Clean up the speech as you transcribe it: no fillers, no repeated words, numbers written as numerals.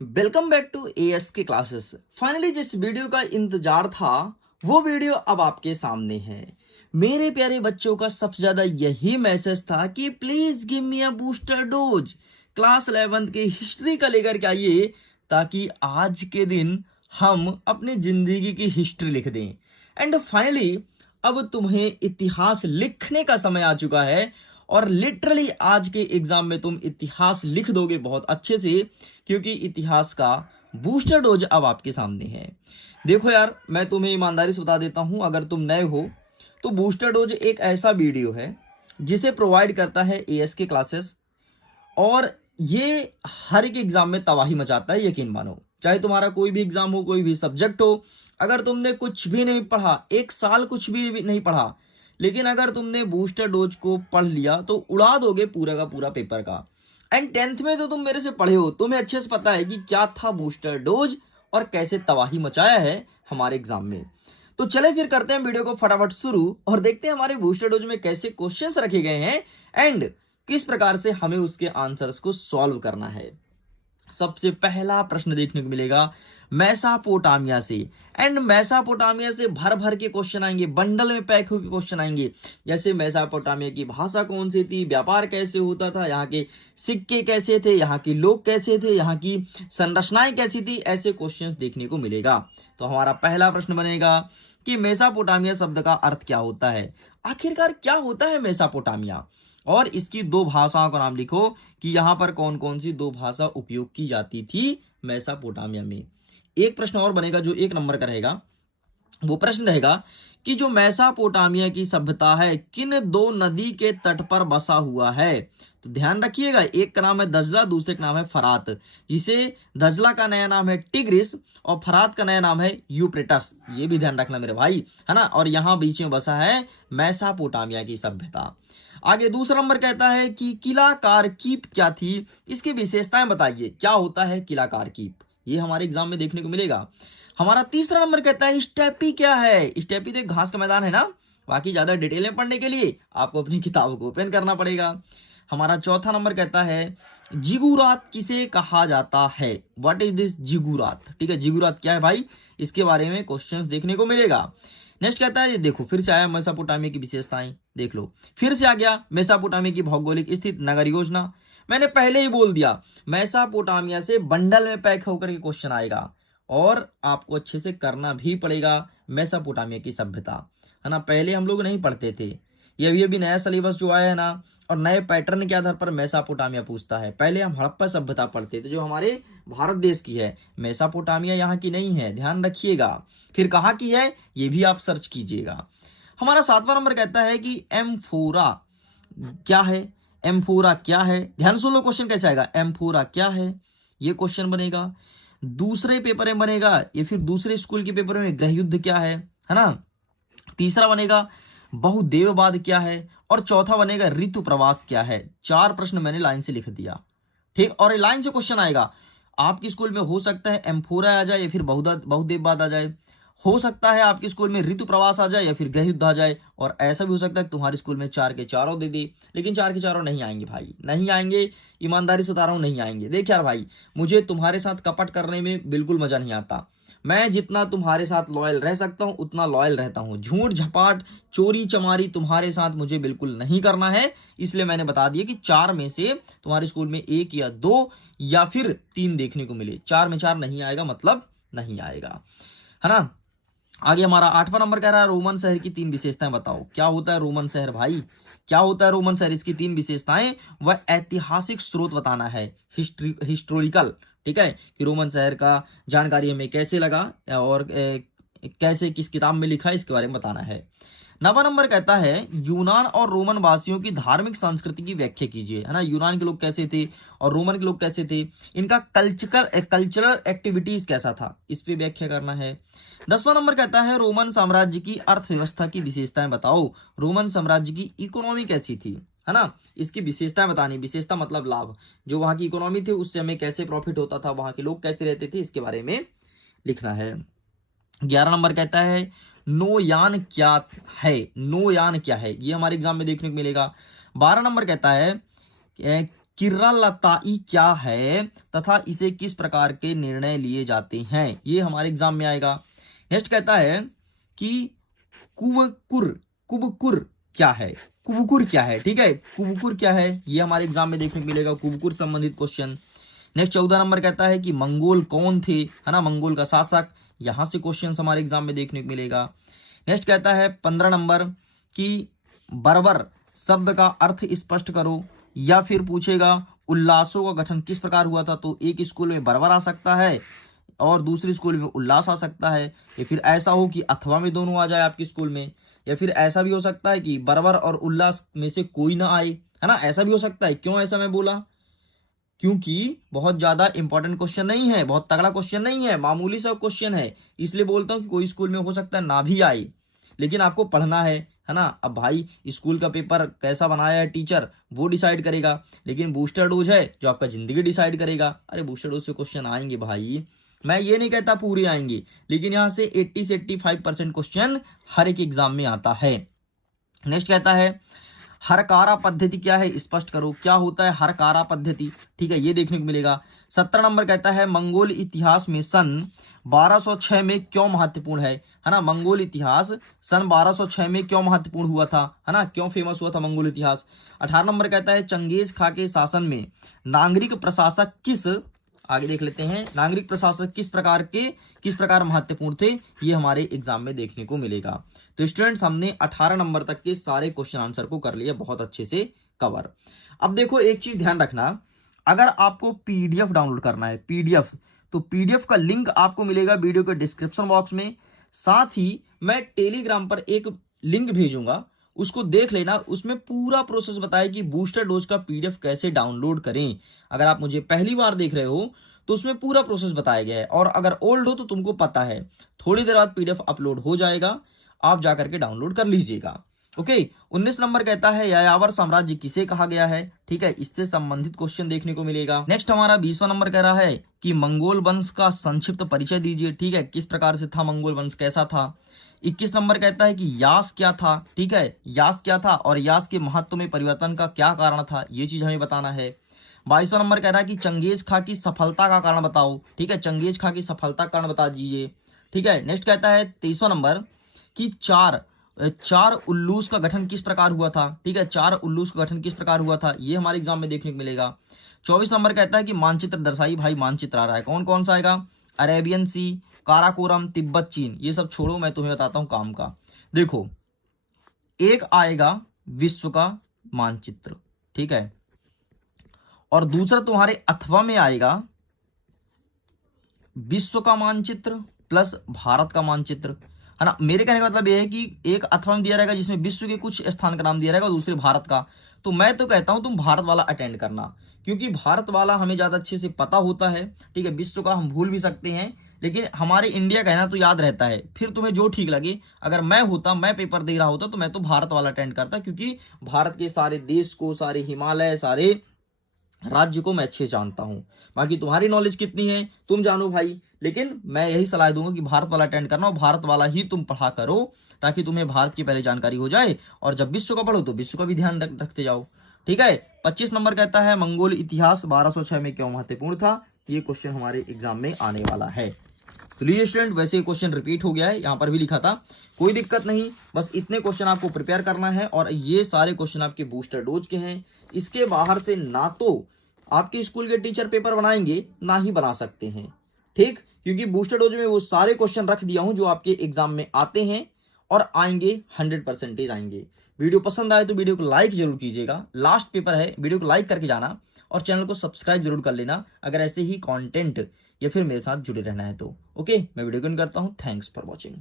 Welcome back to as के classes. Finally जिस video का इंतजार था वो वीडियो अब आपके सामने है। मेरे प्यारे बच्चों का सबसे ज्यादा यही मैसेज था कि please give me a booster dose. Class 11th के हिस्ट्री का लेकर के आइए ताकि आज के दिन हम अपनी जिंदगी की हिस्ट्री लिख दें। एंड फाइनली अब तुम्हें इतिहास लिखने का समय आ चुका है और लिटरली आज के एग्जाम में तुम इतिहास लिख दोगे बहुत अच्छे से, क्योंकि इतिहास का बूस्टर डोज अब आपके सामने है। देखो यार, मैं तुम्हें ईमानदारी से बता देता हूं, अगर तुम नए हो तो बूस्टर डोज एक ऐसा वीडियो है जिसे प्रोवाइड करता है एएस के क्लासेस, और ये हर एक एग्जाम में तबाही मचाता है। यकीन मानो, चाहे तुम्हारा कोई भी एग्जाम हो, कोई भी सब्जेक्ट हो, अगर तुमने कुछ भी नहीं पढ़ा, एक साल कुछ भी नहीं पढ़ा, लेकिन अगर तुमने बूस्टर डोज को पढ़ लिया तो उड़ा दोगे पूरा का पूरा पेपर का। एंड 10th में तो तुम मेरे से पढ़े हो, तुम्हें अच्छे से पता है कि क्या था बूस्टर डोज और कैसे तबाही मचाया है हमारे एग्जाम में। तो चले फिर करते हैं वीडियो को फटाफट शुरू और देखते हैं हमारे बूस्टर डोज में कैसे क्वेश्चंस रखे गए हैं एंड किस प्रकार से हमें उसके आंसर्स को सॉल्व करना है। सबसे पहला प्रश्न देखने को मिलेगा मेसोपोटामिया से। एंड मेसोपोटामिया से भर भर के क्वेश्चन आएंगे, बंडल में पैक होकर क्वेश्चन आएंगे। जैसे मेसोपोटामिया की भाषा कौन सी थी, व्यापार कैसे होता था, यहाँ के सिक्के कैसे थे, यहाँ के लोग कैसे थे, यहाँ की संरचनाएं कैसी थी, ऐसे क्वेश्चंस देखने को मिलेगा। तो हमारा पहला प्रश्न बनेगा कि मेसोपोटामिया शब्द का अर्थ क्या होता है। आखिरकार क्या होता है मेसोपोटामिया, और इसकी दो भाषाओं का नाम लिखो कि यहां पर कौन कौन सी दो भाषा उपयोग की जाती थी मेसोपोटामिया में। एक प्रश्न और बनेगा जो 1 नंबर का रहेगा। वो प्रश्न रहेगा कि जो मेसोपोटामिया की सभ्यता है किन 2 नदी के तट पर बसा हुआ है। तो ध्यान रखिएगा, एक का नाम है दजला, दूसरे का नाम है फरात, जिसे दजला का नया नाम है टिग्रिस और फरात का नया नाम है यूप्रेटस। ये भी ध्यान रखना मेरे भाई, है ना। और यहां बीच में बसा है मेसोपोटामिया की सभ्यता। आगे दूसरा नंबर कहता है कि किला कारकीप क्या थी, इसकी विशेषताएं बताइए। क्या होता है किला कारकीप, ये हमारे एग्जाम में देखने को मिलेगा। हमारा तीसरा नंबर कहता है स्टेपी क्या है। स्टेपी तो घास का मैदान है ना। बाकी ज्यादा डिटेल में पढ़ने के लिए आपको अपनी किताब को ओपन करना पड़ेगा। हमारा चौथा नंबर कहता है जिगुरात किसे कहा जाता है। What is this ziggurat. ठीक है, जिगुरात क्या है भाई, इसके बारे में क्वेश्चंस देखने को मिलेगा। नेक्स्ट कहता है, ये देखो फिर से आया मेसोपोटामिया की विशेषताएं, देख लो फिर से आ गया मेसोपोटामिया की भौगोलिक स्थिति, नगर योजना। मैंने पहले ही बोल दिया मेसोपोटामिया से बंडल में पैक होकर के क्वेश्चन आएगा और आपको अच्छे से करना भी पड़ेगा। मेसोपोटामिया की सभ्यता, है ना, पहले हम लोग नहीं पढ़ते थे। ये अभी नया सिलेबस जो आया है ना, और नए पैटर्न के आधार पर मेसोपोटामिया पूछता है। पहले हम हड़प्पा सभ्यता पढ़ते थे जो हमारे भारत देश की है। मेसोपोटामिया यहाँ की नहीं है, ध्यान रखिएगा। फिर कहाँ की है ये भी आप सर्च कीजिएगा। हमारा 7वां नंबर कहता है कि एम्फोरा क्या है। एम्फोरा क्या है, ध्यान सुन लो क्वेश्चन कैसे आएगा। एम्फोरा क्या है, ये क्वेश्चन बनेगा। दूसरे पेपर में बनेगा या फिर दूसरे स्कूल के पेपर में गृह युद्ध क्या है ना। तीसरा बनेगा बहुदेववाद क्या है, और चौथा बनेगा ऋतु प्रवास क्या है। 4 प्रश्न मैंने लाइन से लिख दिया, ठीक। और लाइन से क्वेश्चन आएगा आपकी स्कूल में, हो सकता है एम्फोरा आ जाए या फिर बहुदेववाद आ जाए, हो सकता है आपके स्कूल में ऋतु प्रवास आ जाए या फिर गृह युद्ध आ जाए, और ऐसा भी हो सकता है कि तुम्हारे स्कूल में 4 के चारों दे दे। लेकिन 4 के चारों नहीं आएंगे भाई, नहीं आएंगे, ईमानदारी से बता रहा हूं, नहीं आएंगे। देख यार भाई, मुझे तुम्हारे साथ कपट करने में बिल्कुल मजा नहीं आता। मैं जितना तुम्हारे साथ लॉयल रह सकता हूं उतना लॉयल रहता हूं। झूठ झपाट चोरी चमारी तुम्हारे साथ मुझे बिल्कुल नहीं करना है। इसलिए मैंने बता दिया कि 4 में से तुम्हारे स्कूल में 1 या 2 या फिर 3 देखने को मिले। 4 में 4 नहीं आएगा मतलब नहीं आएगा, है ना। आगे हमारा 8वां नंबर कह रहा है रोमन शहर की 3 विशेषताएं बताओ। क्या होता है रोमन शहर भाई, क्या होता है रोमन शहर, इसकी 3 विशेषताएं। वह ऐतिहासिक स्रोत बताना है, हिस्टोरिकल, ठीक है, कि रोमन शहर का जानकारी हमें कैसे लगा और कैसे किस किताब में लिखा है, इसके बारे में बताना है। 9वां नंबर कहता है यूनान और रोमन वासियों की धार्मिक संस्कृति की व्याख्या कीजिए, है ना। यूनान के लोग कैसे थे और रोमन के लोग कैसे थे, इनका कल्चरल एक्टिविटीज कैसा था, इस पे व्याख्या करना है। 10वां नंबर कहता है रोमन साम्राज्य की अर्थव्यवस्था की विशेषताएं बताओ। रोमन साम्राज्य की इकोनॉमी कैसी थी, है ना, इसकी विशेषताएं बतानी। विशेषता मतलब लाभ, जो वहां की इकोनॉमी थी उससे हमें कैसे प्रॉफिट होता था, वहां के लोग कैसे रहते थे, इसके बारे में लिखना है। 11 नंबर कहता है नोयान क्या है। नोयान क्या है, ये हमारे एग्जाम में देखने को मिलेगा। 12 नंबर कहता है किरालताई क्या है तथा इसे किस प्रकार के निर्णय लिए जाते हैं, ये हमारे एग्जाम में आएगा। नेक्स्ट कहता है कि कुबकुर कुबकुर क्या है, कुबकुर क्या है, ठीक है, कुबकुर क्या है, ये हमारे एग्जाम में देखने को मिलेगा, कुबकुर संबंधित क्वेश्चन। नेक्स्ट 14 नंबर कहता है कि मंगोल कौन थे, है ना, मंगोल का शासक, यहां से क्वेश्चन हमारे एग्जाम में देखने को मिलेगा। नेक्स्ट कहता है 15 नंबर कि बर्बर शब्द का अर्थ स्पष्ट करो, या फिर पूछेगा उल्लासों का गठन किस प्रकार हुआ था, तो एक स्कूल में बर्बर आ सकता है और दूसरी स्कूल में उल्लास आ सकता है, या फिर ऐसा हो कि अथवा में दोनों आ जाए आपकी स्कूल में, या फिर ऐसा भी हो सकता है कि बर्बर और उल्लास में से कोई ना आए, है ना, ऐसा भी हो सकता है। क्यों ऐसा मैं बोला, क्योंकि बहुत ज्यादा इंपॉर्टेंट क्वेश्चन नहीं है, बहुत तगड़ा क्वेश्चन नहीं है, मामूली सा क्वेश्चन है, इसलिए बोलता हूं कि कोई स्कूल में हो सकता है ना भी आए, लेकिन आपको पढ़ना है ना। अब भाई स्कूल का पेपर कैसा बनाया है टीचर वो डिसाइड करेगा, लेकिन बूस्टर डोज है जो आपका जिंदगी डिसाइड करेगा। अरे बूस्टर डोज से क्वेश्चन आएंगे भाई, मैं ये नहीं कहता पूरे आएंगे, लेकिन यहां से 80 से 85% क्वेश्चन हर एक एग्जाम में आता है। नेक्स्ट कहता है हरकारा पद्धति क्या है, स्पष्ट करो, क्या होता है हरकारा पद्धति, ठीक है, ये देखने को मिलेगा। 17 नंबर कहता है मंगोल इतिहास में सन 1206 में क्यों महत्वपूर्ण है ना, मंगोल इतिहास सन 1206 में क्यों महत्वपूर्ण हुआ था, है ना, क्यों फेमस हुआ था मंगोल इतिहास। 18 नंबर कहता है चंगेज खां के शासन में नागरिक प्रशासक किस, आगे देख लेते हैं, नागरिक प्रशासक किस प्रकार महत्वपूर्ण थे, ये हमारे एग्जाम में देखने को मिलेगा। तो स्टूडेंट्स हमने 18 नंबर तक के सारे क्वेश्चन आंसर को कर लिया बहुत अच्छे से कवर। अब देखो एक चीज ध्यान रखना, अगर आपको पीडीएफ डाउनलोड करना है, पीडीएफ, तो पीडीएफ का लिंक आपको मिलेगा वीडियो के डिस्क्रिप्शन बॉक्स में, साथ ही मैं टेलीग्राम पर एक लिंक भेजूंगा, उसको देख लेना, उसमें पूरा प्रोसेस बताया कि बूस्टर डोज का पीडीएफ कैसे डाउनलोड करें। अगर आप मुझे पहली बार देख रहे हो तो उसमें पूरा प्रोसेस बताया गया है, और अगर ओल्ड हो तो तुमको पता है, थोड़ी देर बाद पीडीएफ अपलोड हो जाएगा, आप जाकर के डाउनलोड कर लीजिएगा। ओके 19 नंबर कहता है यायावर साम्राज्य किसे कहा गया है, ठीक है, इससे संबंधित क्वेश्चन देखने को मिलेगा। नेक्स्ट हमारा 20वां नंबर कह रहा है कि मंगोल वंश का संक्षिप्त परिचय दीजिए, ठीक है, किस प्रकार से था मंगोल वंश, कैसा था। 21 नंबर कहता है कि यास क्या था, ठीक है, यास क्या था और यास के महत्व में परिवर्तन का क्या कारण था, ये चीज हमें बताना है। 22वां नंबर कह रहा है कि चंगेज खां की सफलता का कारण बताओ, ठीक है, चंगेज खां की सफलता का कारण बता दीजिए, ठीक है। नेक्स्ट कहता है 23वां नंबर कि चार उल्लूस का गठन किस प्रकार हुआ था, ठीक है, चार उल्लूस का गठन किस प्रकार हुआ था, ये हमारे एग्जाम में देखने को मिलेगा। 24 नंबर कहता है कि मानचित्र दर्शाई, भाई मानचित्र आ रहा है, कौन कौन सा आएगा, अरेबियन सी, काराकोरम, तिब्बत, चीन, ये सब छोड़ो, मैं तुम्हें बताता हूं काम का। देखो एक आएगा विश्व का मानचित्र, ठीक है, और दूसरा तुम्हारे अथवा में आएगा विश्व का मानचित्र प्लस भारत का मानचित्र, है ना। मेरे कहने का मतलब यह है कि एक अथवा में दिया रहेगा जिसमें विश्व के कुछ स्थान का नाम दिया रहेगा और दूसरे भारत का, तो मैं तो कहता हूं तुम भारत वाला अटेंड करना, क्योंकि भारत वाला हमें ज्यादा अच्छे से पता होता है, ठीक है, विश्व का हम भूल भी सकते हैं, लेकिन हमारे इंडिया का है ना तो याद रहता है, फिर तुम्हें जो ठीक लगे। अगर मैं पेपर दे रहा होता तो मैं तो भारत वाला अटेंड करता, क्योंकि भारत के सारे देश को, सारे हिमालय, सारे राज्य को मैं अच्छे जानता हूं। बाकी तुम्हारी नॉलेज कितनी है तुम जानो भाई, लेकिन मैं यही सलाह दूंगा कि भारत वाला अटेंड करना और भारत वाला ही तुम पढ़ा करो, ताकि तुम्हें भारत की पहले जानकारी हो जाए, और जब विश्व का पढ़ो तो विश्व का भी ध्यान रखते जाओ, ठीक है। 25 नंबर कहता है मंगोल इतिहास 1206 में क्यों महत्वपूर्ण था, ये क्वेश्चन हमारे एग्जाम में आने वाला है। तो लीजिए स्टूडेंट, वैसे क्वेश्चन रिपीट हो गया है, यहाँ पर भी लिखा था, कोई दिक्कत नहीं, बस इतने क्वेश्चन आपको प्रिपेयर करना है, और ये सारे क्वेश्चन आपके बूस्टर डोज के हैं। इसके बाहर से ना तो आपके स्कूल के टीचर पेपर बनाएंगे ना ही बना सकते हैं, ठीक, क्योंकि बूस्टर डोज में वो सारे क्वेश्चन रख दिया हूं जो आपके एग्जाम में आते हैं और आएंगे, 100% आएंगे। वीडियो पसंद आए तो वीडियो को लाइक जरूर कीजिएगा, लास्ट पेपर है, वीडियो को लाइक करके जाना, और चैनल को सब्सक्राइब जरूर कर लेना अगर ऐसे ही कंटेंट या फिर मेरे साथ जुड़े रहना है तो। ओके, मैं वीडियो को एंड करता हूं, थैंक्स फॉर वॉचिंग।